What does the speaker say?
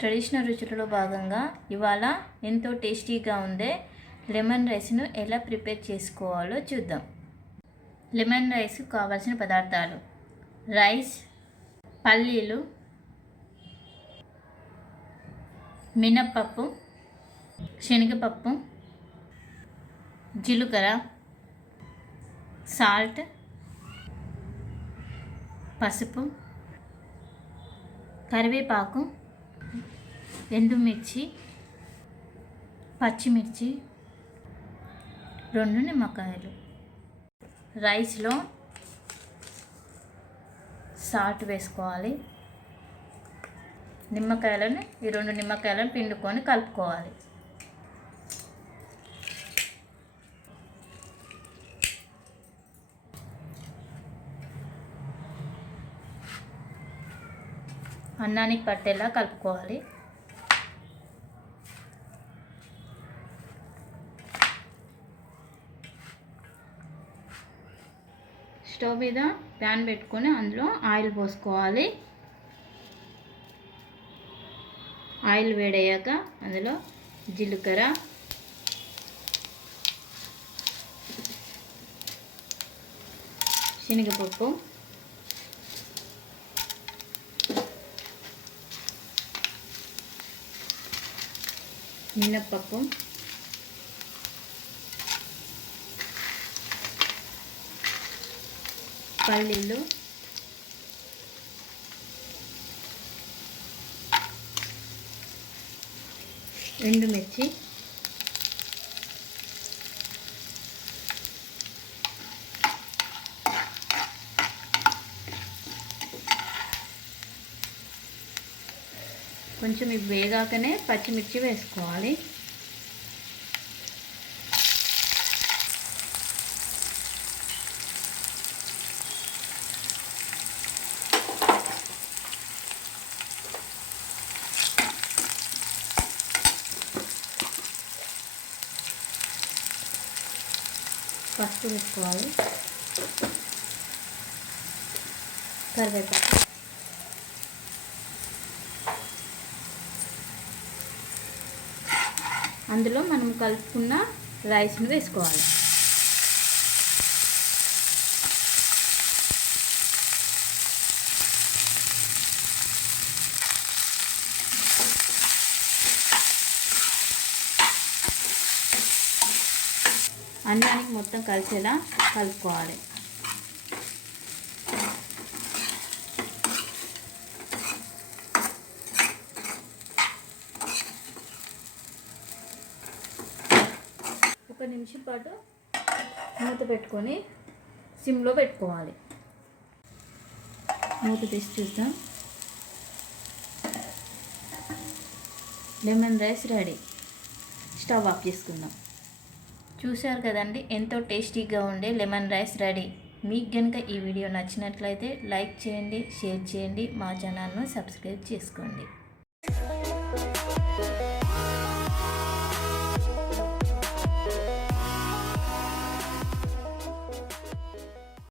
Traditional రుచులలో భాగంగా ఇవాళ ఎంతో టేస్టీగా ఉండే లెమన్ రైస్ను ఎలా ప్రిపేర్ చేసుకోవాలో చూద్దాం. లెమన్ రైస్ కావాల్సిన పదార్థాలు: రైస్, పల్లీలు, మినప్పప్పు, శనగపప్పు, జీలకర్ర, సాల్ట్, పసుపు, కరివేపాకు, ఎండుమిర్చి, పచ్చిమిర్చి, 2 నిమ్మకాయలు. రైస్లో సాల్ట్ వేసుకోవాలి. నిమ్మకాయలను ఈ 2 నిమ్మకాయలను పిండుకొని కలుపుకోవాలి. అన్నానికి పట్టేలా కలుపుకోవాలి. స్టవ్ మీద ప్యాన్ పెట్టుకొని అందులో ఆయిల్ పోసుకోవాలి. ఆయిల్ వేడయ్యాక అందులో జీలకర్ర, శనగపప్పు, మినప్పప్పు, పల్లీలు, ఎండుమిర్చి, కొంచెం ఇవి వేగాకనే పచ్చిమిర్చి వేసుకోవాలి. పసుపు వేసుకోవాలి. కరివేపాకు, అందులో మనం కలుపుకున్న రైస్ని వేసుకోవాలి. అన్నానికి మొత్తం కలిసేలా కలుపుకోవాలి. ఒక నిమిషం పాటు మూత పెట్టుకొని సిమ్లో పెట్టుకోవాలి. మూత తీసి చూద్దాం. Lemon rice ready. Stove off చేసుకుందాం. చూశారు కదండి, ఎంతో టేస్టీగా ఉండే లెమన్ రైస్ రెడీ. మీకు కనుక ఈ వీడియో నచ్చినట్లయితే లైక్ చేయండి, షేర్ చేయండి, మా ఛానల్ను సబ్స్క్రైబ్ చేసుకోండి.